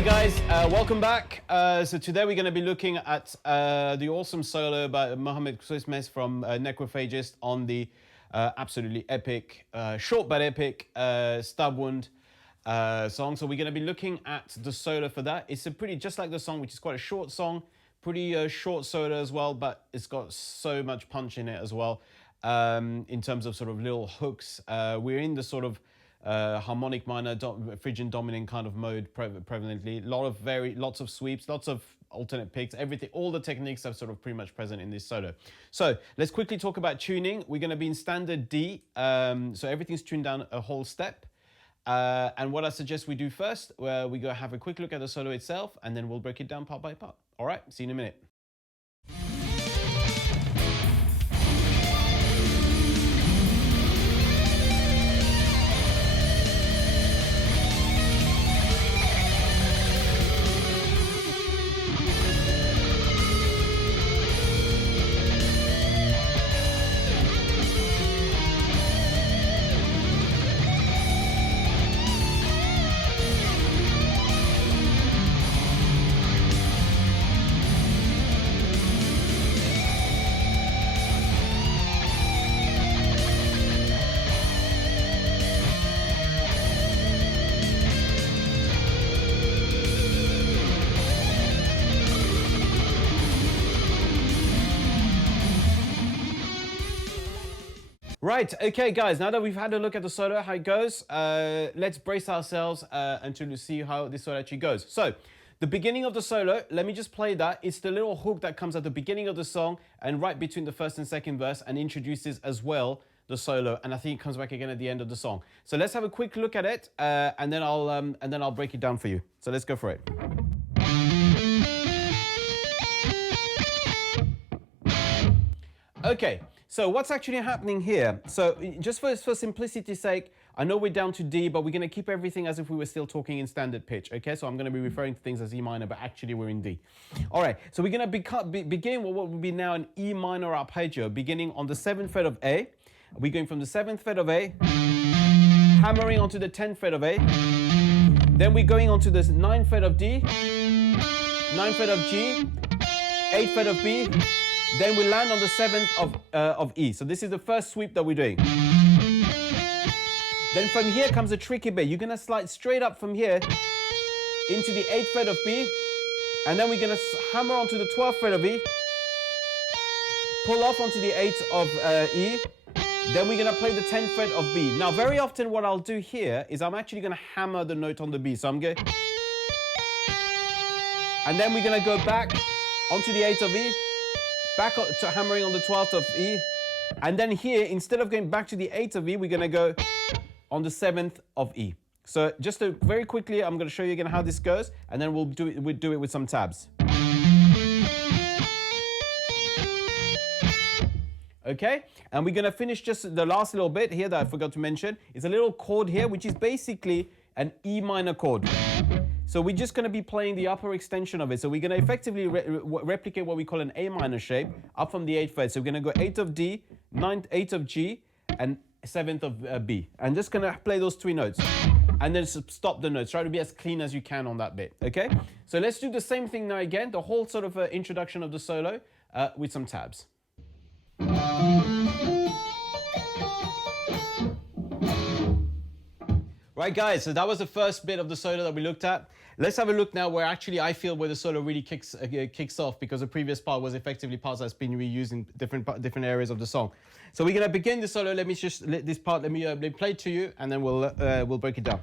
Okay guys, welcome back. So today we're going to be looking at the awesome solo by Muhammed Suiçmez from Necrophagist on the absolutely epic, short but epic Stabwound song. So we're going to be looking at the solo for that. It's a pretty, just like the song, which is quite a short song, pretty short solo as well, but it's got so much punch in it as well, in terms of sort of little hooks. We're in the sort of harmonic minor, Phrygian dominant kind of mode prevalently. Lots of sweeps, lots of alternate picks, everything, all the techniques are sort of pretty much present in this solo. So let's quickly talk about tuning. We're going to be in standard D, so everything's tuned down a whole step. And what I suggest we do first, we go have a quick look at the solo itself, and then we'll break it down part by part. All right, see you in a minute. Right, okay guys, now that we've had a look at the solo, how it goes, let's brace ourselves until you see how this solo actually goes. So, the beginning of the solo, let me just play that. It's the little hook that comes at the beginning of the song and right between the first and second verse, and introduces as well the solo, and I think it comes back again at the end of the song. So let's have a quick look at it, and then I'll break it down for you. So let's go for it. Okay. So what's actually happening here? So just for simplicity's sake, I know we're down to D, but we're going to keep everything as if we were still talking in standard pitch, okay? So I'm going to be referring to things as E minor, but actually we're in D. All right, so we're going to begin with what will be now an E minor arpeggio, beginning on the 7th fret of A. We're going from the 7th fret of A, hammering onto the 10th fret of A. Then we're going onto the 9th fret of D, 9th fret of G, 8th fret of B. Then we land on the 7th of E. So this is the first sweep that we're doing. Then from here comes a tricky bit. You're going to slide straight up from here into the 8th fret of B. And then we're going to hammer onto the 12th fret of E. Pull off onto the 8th of E. Then we're going to play the 10th fret of B. Now, very often what I'll do here is I'm actually going to hammer the note on the B. So I'm going to... And then we're going to go back onto the 8th of E. Back to hammering on the 12th of E, and then here, instead of going back to the 8th of E, we're going to go on the 7th of E. So just to, very quickly, I'm going to show you again how this goes, and then we'll do it with some tabs. Okay, and we're going to finish just the last little bit here that I forgot to mention. It's a little chord here, which is basically an E minor chord. So we're just going to be playing the upper extension of it. So we're going to effectively replicate what we call an A minor shape up from the 8th fret. So we're going to go 8th of D, 9th, 8th of G, and 7th of B. And just going to play those three notes. And then stop the notes. Try to be as clean as you can on that bit. Okay? So let's do the same thing now again. The whole sort of introduction of the solo with some tabs. Right guys, so that was the first bit of the solo that we looked at. Let's have a look now where actually I feel where the solo really kicks off, because the previous part was effectively parts that's been reused in different areas of the song. So we're gonna begin the solo. Let me just let this part let me play it to you, and then we'll break it down.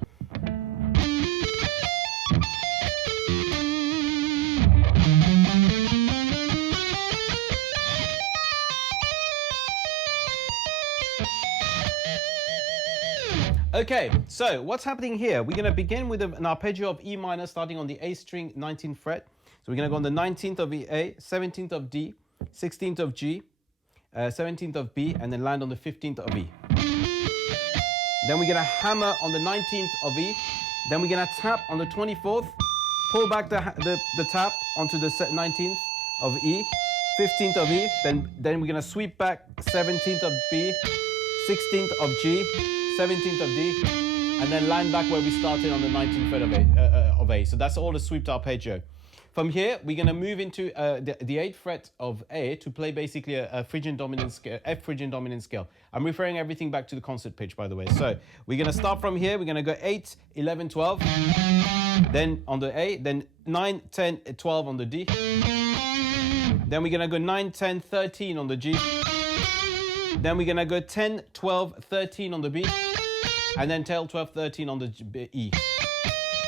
Okay, so what's happening here? We're going to begin with an arpeggio of E minor starting on the A string, 19th fret. So we're going to go on the 19th of A, 17th of D, 16th of G, 17th of B, and then land on the 15th of E. Then we're going to hammer on the 19th of E. Then we're going to tap on the 24th, pull back the tap onto the 19th of E, 15th of E. Then we're going to sweep back 17th of B, 16th of G, 17th of D, and then land back where we started on the 19th fret of of A. So that's all the sweeped arpeggio. From here, we're going to move into the 8th fret of A to play basically a Phrygian dominant scale, F Phrygian dominant scale. I'm referring everything back to the concert pitch, by the way. So we're going to start from here. We're going to go 8, 11, 12. Then on the A, then 9, 10, 12 on the D. Then we're going to go 9, 10, 13 on the G. Then we're going to go 10, 12, 13 on the B. And then 10, 12, 13 on the E.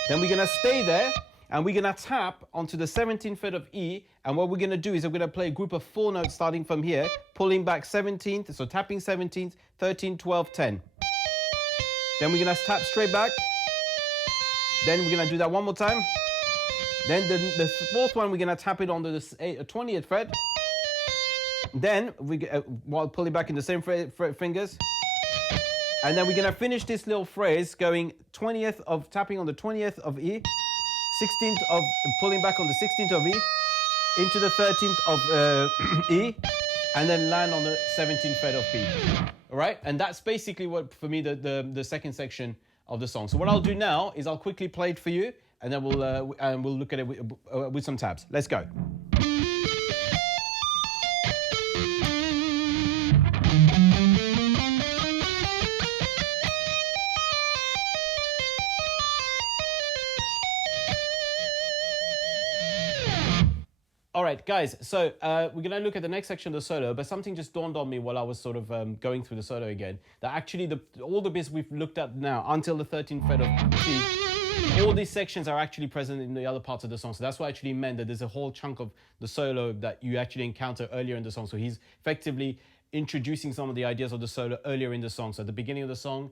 Then we're going to stay there. And we're going to tap onto the 17th fret of E. And what we're going to do is we're going to play a group of 4 notes starting from here, pulling back 17th, so tapping 17th, 13, 12, 10. Then we're going to tap straight back. Then we're going to do that one more time. Then the fourth one, we're going to tap it onto the 20th fret. Then, while pulling back in the same fingers. And then we're going to finish this little phrase going 20th of tapping on the 20th of E. 16th of pulling back on the 16th of E into the 13th of E, and then land on the 17th fret of B. All right, and that's basically what for me the second section of the song. So what I'll do now is I'll quickly play it for you, and then we'll look at it with some tabs. Let's go. All right, guys, so we're going to look at the next section of the solo, but something just dawned on me while I was sort of going through the solo again, that actually all the bits we've looked at now until the 13th fret of G, all these sections are actually present in the other parts of the song. So that's what actually meant that there's a whole chunk of the solo that you actually encounter earlier in the song. So he's effectively introducing some of the ideas of the solo earlier in the song. So at the beginning of the song,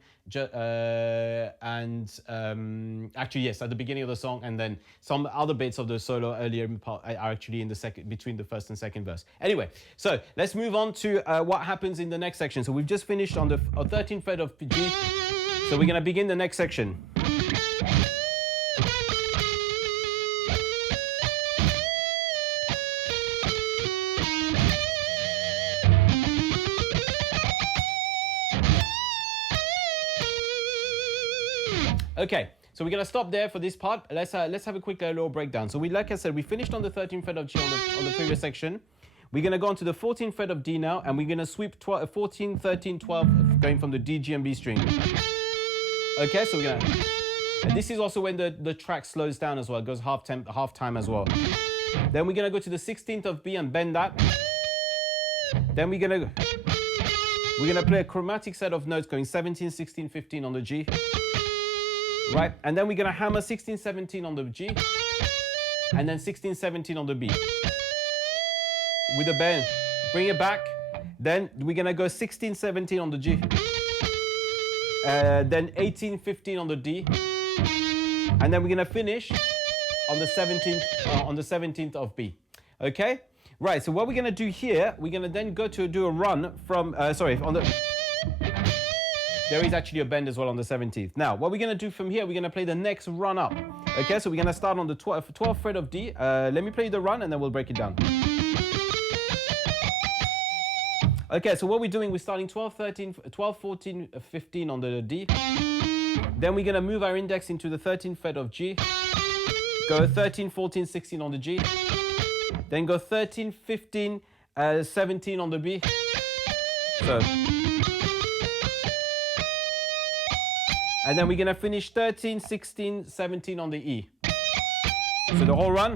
actually, yes, at the beginning of the song, and then some other bits of the solo earlier in part are actually in the second, between the first and second verse. Anyway, so let's move on to what happens in the next section. So we've just finished on the 13th fret of G. So we're going to begin the next section. Okay, so we're going to stop there for this part. Let's have a quick little breakdown. So like I said, we finished on the 13th fret of G on the previous section. We're going to go on to the 14th fret of D now, and we're going to sweep 14, 13, 12, going from the D, G, and B string. Okay, so we're going to... And this is also when the track slows down as well. It goes half time as well. Then we're going to go to the 16th of B and bend that. Then we're going to play a chromatic set of notes going 17, 16, 15 on the G. Right, and then we're going to hammer 16, 17 on the G, and then 16, 17 on the B. With a bend, bring it back. Then we're going to go 16, 17 on the G. Then 18, 15 on the D. And then we're going to finish on the 17th of B. Okay? Right, so what we're going to do here, we're going to then go to do a run from, there is actually a bend as well on the 17th. Now, what we're going to do from here, we're going to play the next run up. Okay, so we're going to start on the 12th fret of D. Let me play the run and then we'll break it down. Okay, so what we're doing, we're starting 12, 14, 15 on the D. Then we're going to move our index into the 13th fret of G. Go 13, 14, 16 on the G. Then go 13, 15, 17 on the B. So... And then we're going to finish 13, 16, 17 on the E. So the whole run.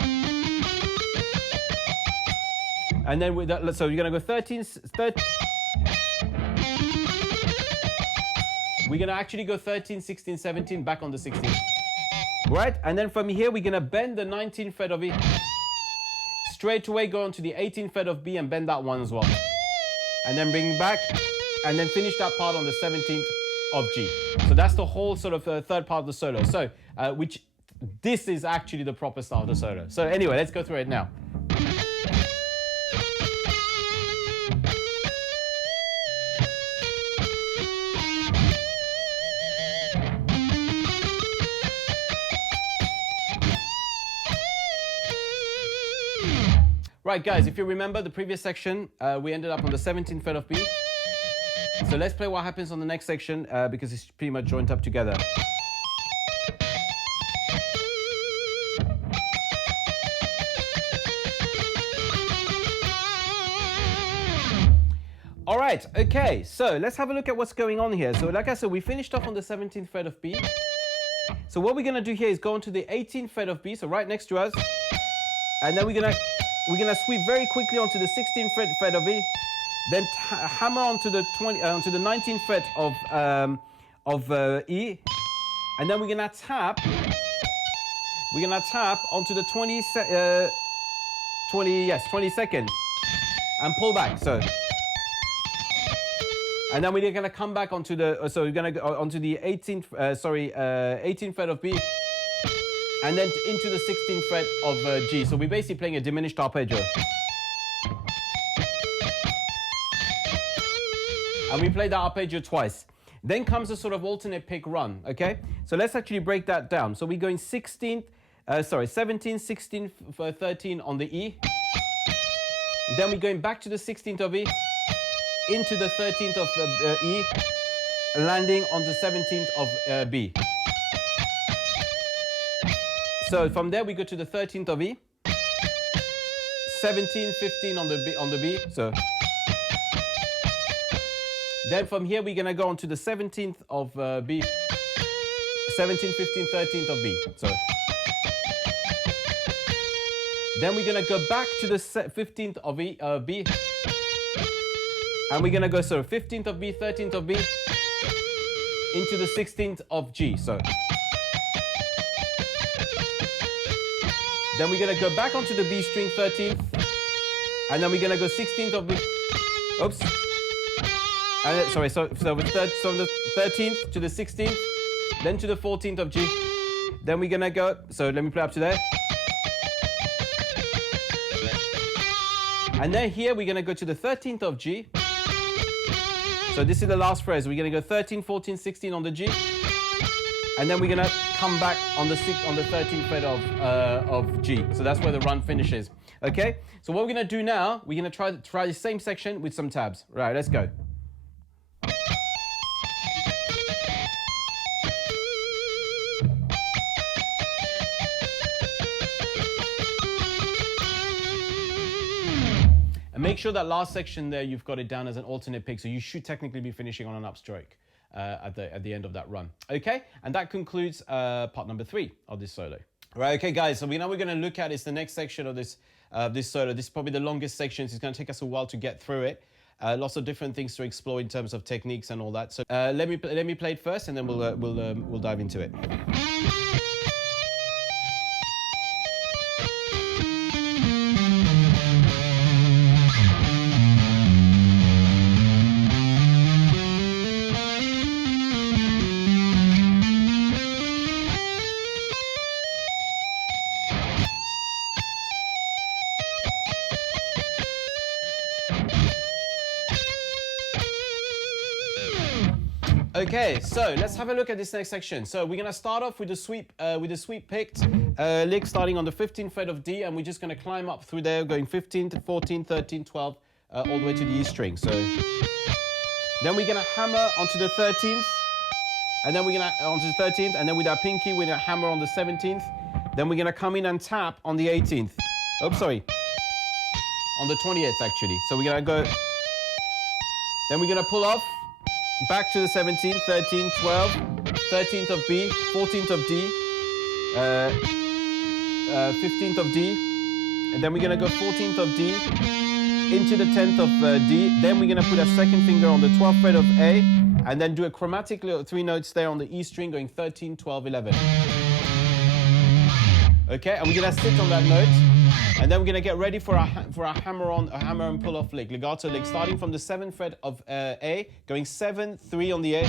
And then with that, so you're going to go 13. We're going to actually go 13, 16, 17 back on the 16th. Right? And then from here, we're going to bend the 19th fret of E. Straight away go on to the 18th fret of B and bend that one as well. And then bring back and then finish that part on the 17th of G. So that's the whole sort of third part of the solo. So, this is actually the proper start of the solo. So anyway, let's go through it now. Right, guys, if you remember the previous section, we ended up on the 17th fret of B. So let's play what happens on the next section because it's pretty much joined up together. right, okay, so let's have a look at what's going on here. So like I said, we finished off on the 17th fret of B. So what we're gonna do here is go onto the 18th fret of B, so right next to us, and then we're gonna sweep very quickly onto the 16th fret of E, then hammer onto the 19th fret of E, and then we're gonna tap onto the 22nd, and pull back. So. And then we're going to come back onto the, so we're going to go onto the 18th fret of B, and then into the 16th fret of G. So we're basically playing a diminished arpeggio. And we play that arpeggio twice. Then comes a sort of alternate pick run, okay? So let's actually break that down. So we're going 17, 16, 13 on the E. Then we're going back to the 16th of E, into the 13th of E, landing on the 17th of B. So from there we go to the 13th of E, 17, 15 on the B. So then from here we're gonna go on to the 17th of B, 17, 15, 13th of B. So then we're gonna go back to the 15th of E, B. And we're going to go, 15th of B, 13th of B, into the 16th of G. So then we're going to go back onto the B string, 13th, and then we're going to go 16th of B. Oops. And sorry, so from the 13th to the 16th, then to the 14th of G. Then we're going to go, so let me play up to there. And then here we're going to go to the 13th of G. So this is the last phrase. We're going to go 13, 14, 16 on the G, and then we're going to come back on the 13th fret of G. So that's where the run finishes. Okay. So what we're going to do now, we're going to try the same section with some tabs. Right. Let's go. Make sure that last section there, you've got it down as an alternate pick, so you should technically be finishing on an upstroke at the end of that run. Okay, and that concludes part number 3 of this solo. Right, okay guys, so now we're going to look at is the next section of this solo. This is probably the longest section, so it's going to take us a while to get through it. Lots of different things to explore in terms of techniques and all that. So let me play it first, and then we'll dive into it. Okay, so let's have a look at this next section. So we're gonna start off with the sweep picked lick starting on the 15th fret of D, and we're just gonna climb up through there, going 15 to 14, 13, 12, all the way to the E string. So then we're gonna hammer onto the 13th, and then we're gonna onto the 13th, and then with our pinky we're gonna hammer on the 17th. Then we're gonna come in and tap on the 18th. Oh, sorry, on the 20th actually. So we're gonna go. Then we're gonna pull off. Back to the 17th, 13, 12, 13th of B, 14th of D, 15th of D, and then we're going to go 14th of D into the 10th of D. Then we're going to put a second finger on the 12th fret of A, and then do a chromatic 3 notes there on the E string, going 13, 12, 11. Okay, and we're going to sit on that note. And then we're going to get ready for our hammer and pull off lick, legato lick, starting from the 7th fret of A, going 7, 3 on the A,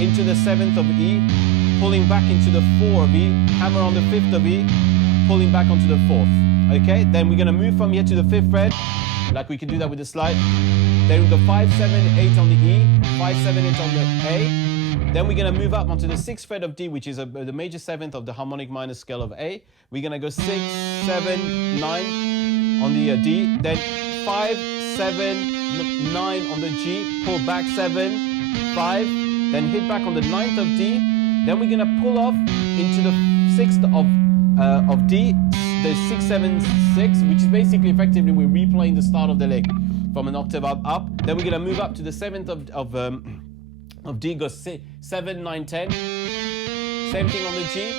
into the 7th of E, pulling back into the 4 of E, hammer on the 5th of E, pulling back onto the 4th. Okay, then we're going to move from here to the 5th fret, like we can do that with the slide. Then we go 5, 7, 8 on the E, 5, 7, 8 on the A. Then we're going to move up onto the 6th fret of D, which is the major 7th of the harmonic minor scale of A. We're going to go 6, 7, 9 on the D. Then 5, 7, 9 on the G. Pull back 7, 5. Then hit back on the 9th of D. Then we're going to pull off into the 6th of D. The 6, 7, 6, which is basically effectively we're replaying the start of the lick. from an octave up. Then we're gonna move up to the 7th of D, go 7, 9, 10. Same thing on the G.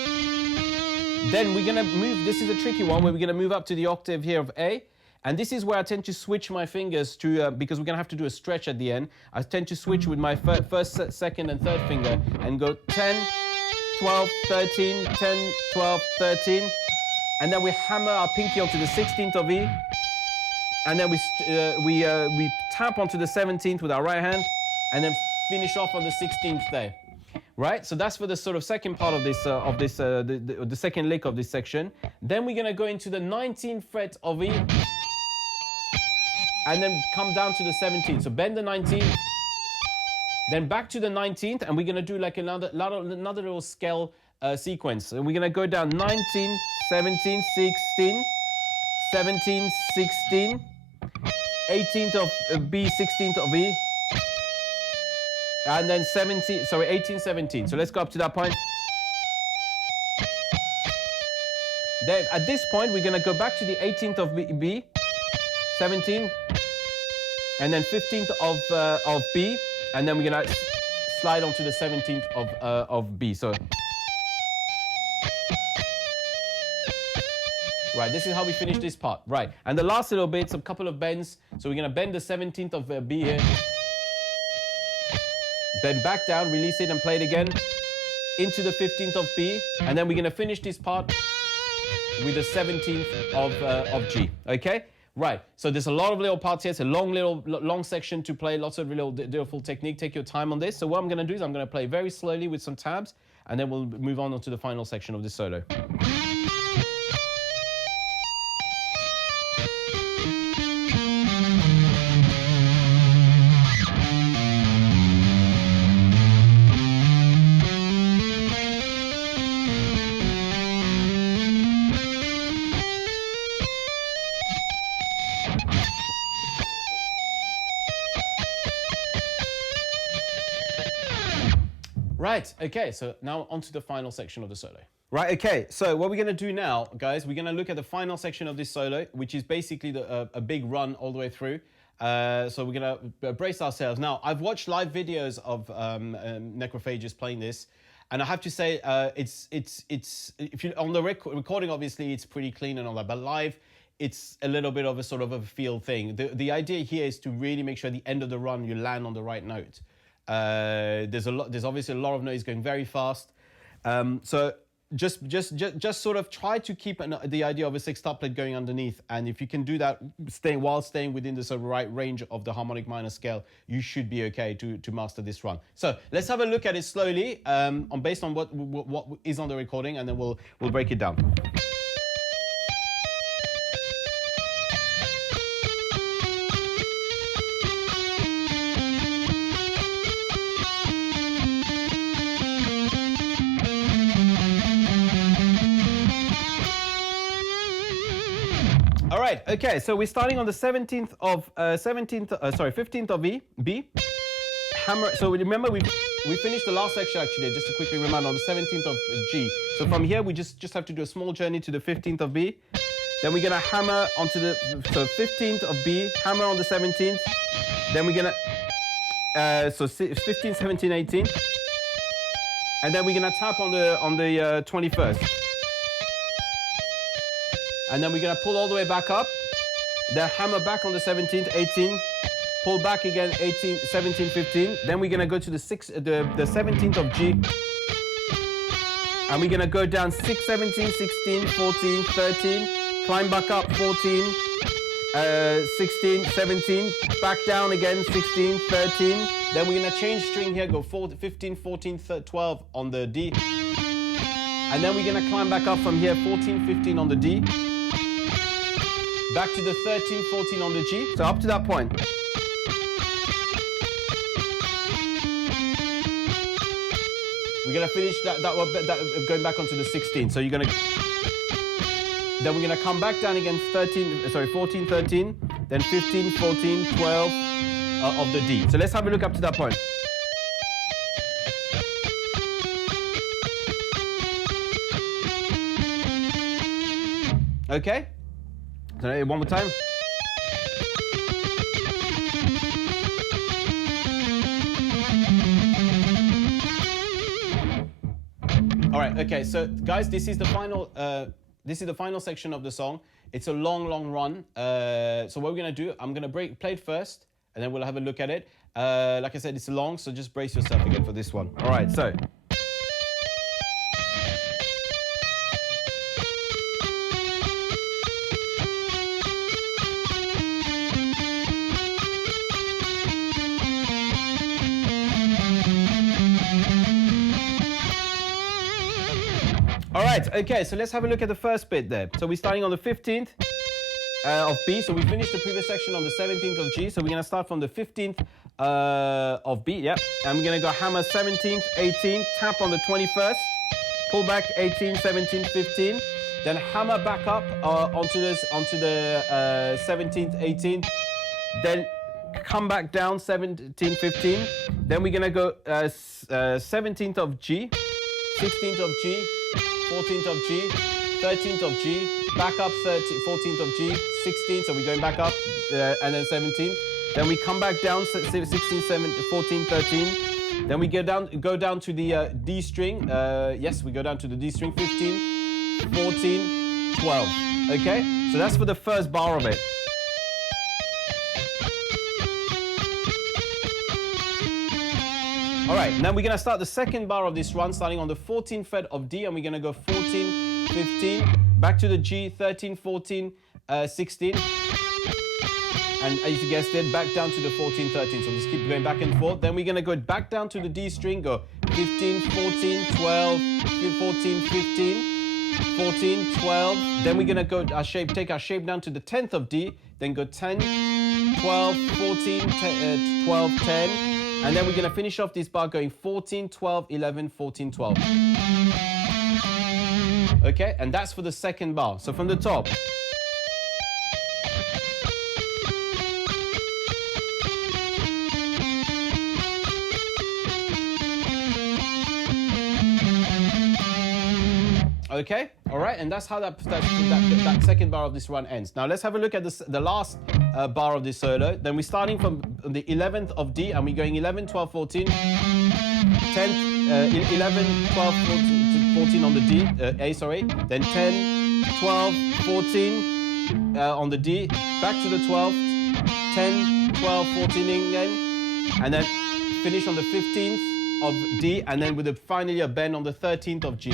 Then we're gonna move, this is a tricky one, where we're gonna move up to the octave here of A. And this is where I tend to switch my fingers to, because we're gonna have to do a stretch at the end. I tend to switch with my first, second, and third finger and go 10, 12, 13, 10, 12, 13. And then we hammer our pinky onto the 16th of E. And then we tap onto the 17th with our right hand and then finish off on the 16th there. Right, so that's for the sort of second part of this, the second lick of this section. Then we're gonna go into the 19th fret of E, and then come down to the 17th. So bend the 19th, then back to the 19th, and we're gonna do like another little scale sequence. And we're gonna go down 19, 17, 16, 17, 16, 18th of B, 16th of E. And then 18, 17. So let's go up to that point. Then at this point, we're gonna go back to the 18th of B, 17, and then 15th of B, and then we're gonna slide onto the 17th of B. So, right, this is how we finish this part. Right, and the last little bit, some couple of bends. So we're gonna bend the 17th of B here. Then back down, release it and play it again into the 15th of B, and then we're gonna finish this part with the 17th of G. Okay, right. So there's a lot of little parts here. It's a long section to play. Lots of little full technique. Take your time on this. So what I'm gonna do is I'm gonna play very slowly with some tabs, and then we'll move on to the final section of this solo. Right, okay, so now on to the final section of the solo. Right, okay, so what we're gonna do now, guys, we're gonna look at the final section of this solo, which is basically a big run all the way through. So we're gonna brace ourselves. Now, I've watched live videos of Necrophagist playing this, and I have to say, it's if you on the recording, obviously, it's pretty clean and all that, but live, it's a little bit of a sort of a feel thing. The idea here is to really make sure at the end of the run, you land on the right note. There's obviously a lot of noise going very fast. So just sort of try to keep the idea of a sixth couplet going underneath. And if you can do that while staying within the sort of right range of the harmonic minor scale, you should be okay to master this run. So let's have a look at it slowly based on what is on the recording, and then we'll break it down. All right, okay, so we're starting on the 15th of B. Hammer, so remember we finished the last section actually, just to quickly remind, on the 17th of G. So from here, we just have to do a small journey to the 15th of B. Then we're gonna hammer onto the 15th of B, hammer on the 17th. Then we're gonna, 15, 17, 18. And then we're gonna tap on the 21st. And then we're gonna pull all the way back up, then hammer back on the 17th, 18, pull back again, 18, 17, 15. Then we're gonna go to the 17th of G, and we're gonna go down 6, 17, 16, 14, 13, climb back up, 14, 16, 17, back down again, 16, 13. Then we're gonna change string here, go 15, 14, 12 on the D. And then we're gonna climb back up from here, 14, 15 on the D. Back to the 13, 14 on the G. So up to that point. We're gonna finish that going back onto the 16. So you're gonna, then we're gonna come back down again, 14, 13, then 15, 14, 12 of the D. So let's have a look up to that point. Okay. So one more time. All right, okay, so guys, this is the final section of the song. It's a long run. So what we're gonna do, I'm gonna play it first, and then we'll have a look at it. Like I said, it's long, so just brace yourself again for this one. All right, so. All right, okay, so let's have a look at the first bit there. So we're starting on the 15th of B. So we finished the previous section on the 17th of G. So we're gonna start from the 15th of B, yeah. And we're gonna go hammer 17th, 18th, tap on the 21st, pull back 18, 17, 15, then hammer back up onto the 17th, 18th, then come back down 17, 15. Then we're gonna go 17th of G, 16th of G, 14th of G, 13th of G, back up 14th of G, 16th, so we're going back up, and then 17th. Then we come back down 16, 17, 14, 13. Then we go down to the D string. Yes, we go down to the D string, 15, 14, 12. Okay, so that's for the first bar of it. All right, now we're gonna start the second bar of this run, starting on the 14th fret of D, and we're gonna go 14, 15, back to the G, 13, 14, 16, and as you guessed it, back down to the 14, 13, so just keep going back and forth. Then we're gonna go back down to the D string, go 15, 14, 12, 14, 15, 14, 12, then we're gonna go take our shape down to the 10th of D, then go 10, 12, 14, 12, 10, and then we're going to finish off this bar going 14, 12, 11, 14, 12. Okay, and that's for the second bar. So from the top. Okay, all right, and that's how that second bar of this run ends. Now let's have a look at the last bar of this solo. Then we're starting from the 11th of D, and we're going 11, 12, 14, 10, 11, 12, 14 on the D, A, sorry. Then 10, 12, 14 on the D, back to the 12th, 10, 12, 14 again, and then finish on the 15th of D, and then with finally a bend on the 13th of G.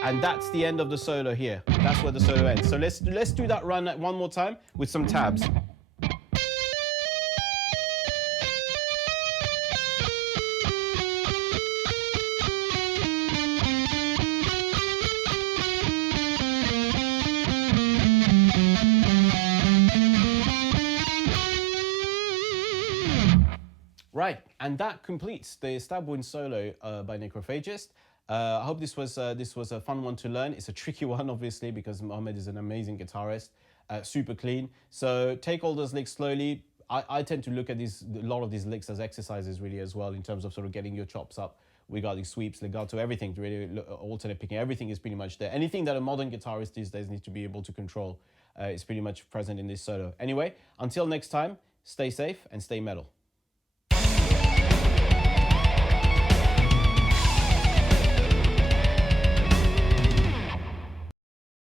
And that's the end of the solo here. That's where the solo ends. So let's do that run one more time with some tabs. Right, and that completes the Stabwound solo by Necrophagist. I hope this was a fun one to learn. It's a tricky one, obviously, because Muhammed is an amazing guitarist, super clean. So take all those licks slowly. I tend to look at a lot of these licks as exercises, really, as well, in terms of sort of getting your chops up regarding sweeps, legato, everything, really, alternate picking. Everything is pretty much there. Anything that a modern guitarist these days needs to be able to control is pretty much present in this solo. Anyway, until next time, stay safe and stay metal.